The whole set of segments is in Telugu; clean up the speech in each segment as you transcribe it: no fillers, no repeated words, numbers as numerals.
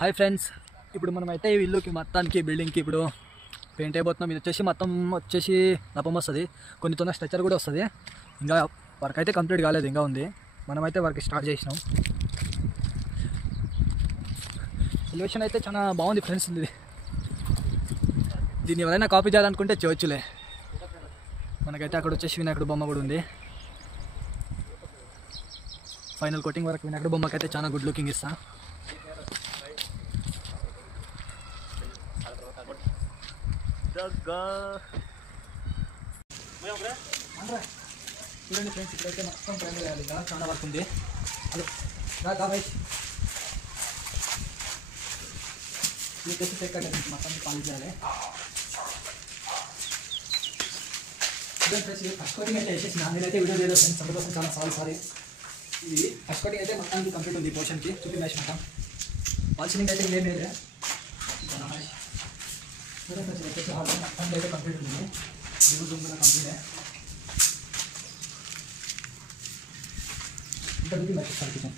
హాయ్ ఫ్రెండ్స్, ఇప్పుడు మనమైతే ఈ ఇల్లుకి మొత్తానికి బిల్డింగ్కి ఇప్పుడు పెయింట్ అయిపోతున్నాం. ఇది వచ్చేసి మొత్తం వచ్చేసి లపం వస్తుంది, కొన్ని తొందర స్ట్రక్చర్ కూడా వస్తుంది. ఇంకా వర్క్ అయితే కంప్లీట్ కాలేదు, ఇంకా ఉంది. మనమైతే వర్క్ స్టార్ట్ చేసినాం. ఎలివేషన్ అయితే చాలా బాగుంది ఫ్రెండ్స్. దీన్ని ఎవరైనా కాపీ చేయాలనుకుంటే చేయొచ్చులే. మనకైతే అక్కడ వచ్చేసి వినాయకుడు బొమ్మ కూడా ఉంది. ఫైనల్ కోటింగ్ వరకు వినాయకుడు బొమ్మకైతే చాలా గుడ్ లుకింగ్ ఇస్తా. చూడండి ఫ్రెండ్స్, ఇక్కడైతే మొత్తం ప్రైమ్ చేయాలి. ఇంకా చాలా వర్క్ ఉంది. హలో ఇది వచ్చేసి చెక్ మొత్తం పాలు చేయాలి. ఫ్రెండ్స్, ఇది ఫస్ట్ కోటింగ్ అయితే వేసేసిన. నేనైతే వీడియో చేయలేదు ఫ్రెండ్స్, అందుకోసం చాలా సారీ. ఇది ఫస్ట్ కోటింగ్ అయితే మొత్తానికి కంప్లీట్ ఉంది. పోర్షన్కి చూపి మ్యాచ్ మొత్తం వాల్సినింగ్ అయితే ఏం లేదు. వచ్చేసి మొత్తం అయితే కంప్లీట్ ఉంది. దేవుడు కూడా కంప్లీటే. ఇంకా చూపి మ్యాచ్ ఇస్తాను కిచెన్.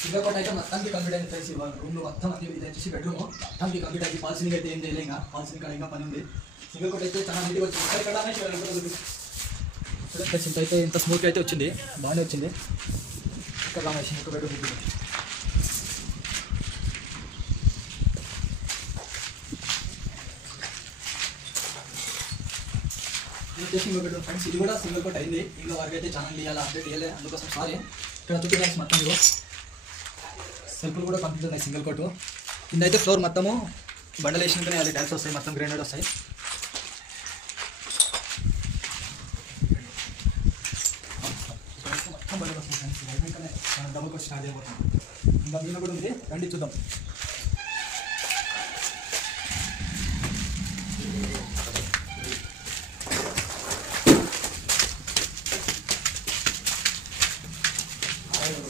సింగల్ కోట్ అయితే మొత్తానికి కంప్లీట్ అయింది ఫ్రెండ్స్. రూమ్లో మొత్తం అది ఇది వచ్చేసి బెడ్రూమ్ మొత్తానికి కంప్లీట్ అయింది. పాల్సింగ్ అయితే ఏం చేయలేదు. ఇంకా పాల్సింగ్ కాడ ఇంకా పని ఉంది. సింగల్ కోట్ అయితే చాలా నీట్గా వచ్చింది. ఫ్రెండ్స్, ఇంత అయితే ఇంత స్మూత్గా అయితే వచ్చింది, బాగానే వచ్చింది. ఇక్కడ రామేషన్ ఒక బెడ్రూమ్ ఇది వచ్చేసి ఇంకో బెడ్రూమ్ ఫ్రెండ్స్. ఇది కూడా సింగల్ కోట్ అయింది. ఇంకా వరకు అయితే చాలా ఇవ్వాలి, అప్డేట్ ఇవ్వలేదు, అందుకోసం సారీ. ఇక్కడ చూపించాల్సి మొత్తం ఇగో సెల్ఫ్లు కూడా కంప్లీట్ ఉన్నాయి. సింగిల్ కోట్ కింద అయితే ఫ్లోర్ మొత్తము బండలు వేసినాకనే అది టైల్స్ వస్తాయి, మొత్తం గ్రైండెడ్ వస్తాయి. మొత్తం బండలు వస్తాయి ఫ్రెండ్స్. అయినాకనే డబుల్ కోట్ స్టార్ట్ అయిపోతాం. ఇంకా మీద కూడా ఉంది, రండి చూద్దాం.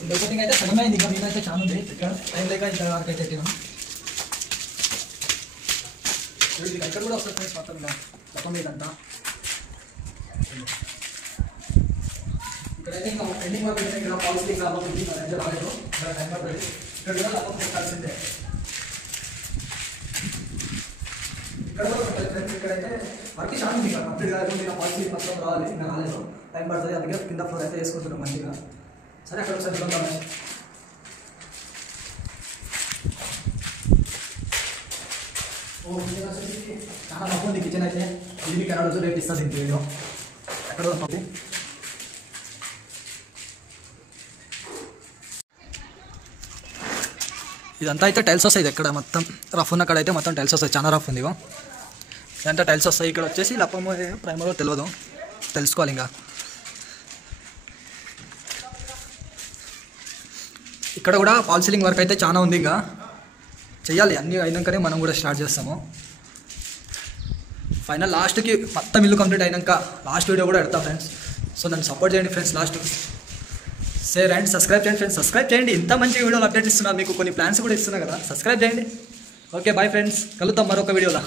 డెకరేటింగ్ అయితే సగమైంది, ఇంకా మీద అయితే చాలా ఉంది. ఇక్కడ టైం లేక ఇంత వరకు అయితే పెట్టినాం. ఇక్కడ కూడా వస్తుంది ఫ్రెండ్స్, మొత్తం ఇంకా మొత్తం ఇదంతా. ఇక్కడైతే ఇంకా ఎండింగ్ వర్క్ అయితే ఇక్కడ పాలసీ కాబట్టి రాలేదు. ఇక్కడ టైం పడుతుంది. ఇక్కడ కూడా లాభం పెట్టాల్సిందే. ఇక్కడ కూడా ఫ్రెండ్స్, ఇక్కడైతే వర్క్ చాలా ఉంది. ఇక్కడ కంప్లీట్ కాలేదు. ఇంకా పాలసీ మొత్తం రావాలి, ఇంకా రాలేదు, టైం పడుతుంది. అందుకే కింద ఫ్లోర్ అయితే వేసుకుంటున్నాం మంచిగా. సరే, అక్కడ ఒకసారి చూద్దాం. చాలా తక్కువ ఉంది కిచెన్ అయితే. ఇది మీకు ఎలా రోజు రేపు ఇస్తుంది ఇంటి వీడియో. ఎక్కడ వస్తుంది ఇదంతా అయితే టైల్స్ వస్తాయి. ఇది ఎక్కడ మొత్తం రఫ్ ఉన్న అక్కడ అయితే మొత్తం టైల్స్ వస్తాయి. చాలా రఫ్ ఉంది. ఇదంతా టైల్స్ వస్తాయి. ఇక్కడ వచ్చేసి లప్పము ప్రైమర్ తెలియదు, తెలుసుకోవాలి. ఇంకా ఇక్కడ కూడా ఫాల్ సీలింగ్ వర్క్ అయితే చాలా ఉంది. ఇంకా చెయ్యాలి, అన్నీ అయినాకనే మనం కూడా స్టార్ట్ చేస్తాము. ఫైనల్ లాస్ట్కి మొత్తం ఇల్లు కంప్లీట్ అయినాక లాస్ట్ వీడియో కూడా పెడతా ఫ్రెండ్స్. సో నన్ను సపోర్ట్ చేయండి friends. Last share and subscribe చేయండి ఫ్రెండ్స్. సబ్స్క్రైబ్ చేయండి, ఇంత మంచి వీడియోలు అప్డేట్ ఇస్తున్నా. మీకు కొన్ని ప్లాన్స్ కూడా ఇస్తున్నా కదా, సబ్స్క్రైబ్ చేయండి. ఓకే, బాయ్ ఫ్రెండ్స్, కలుద్దాం మరొక వీడియోలో.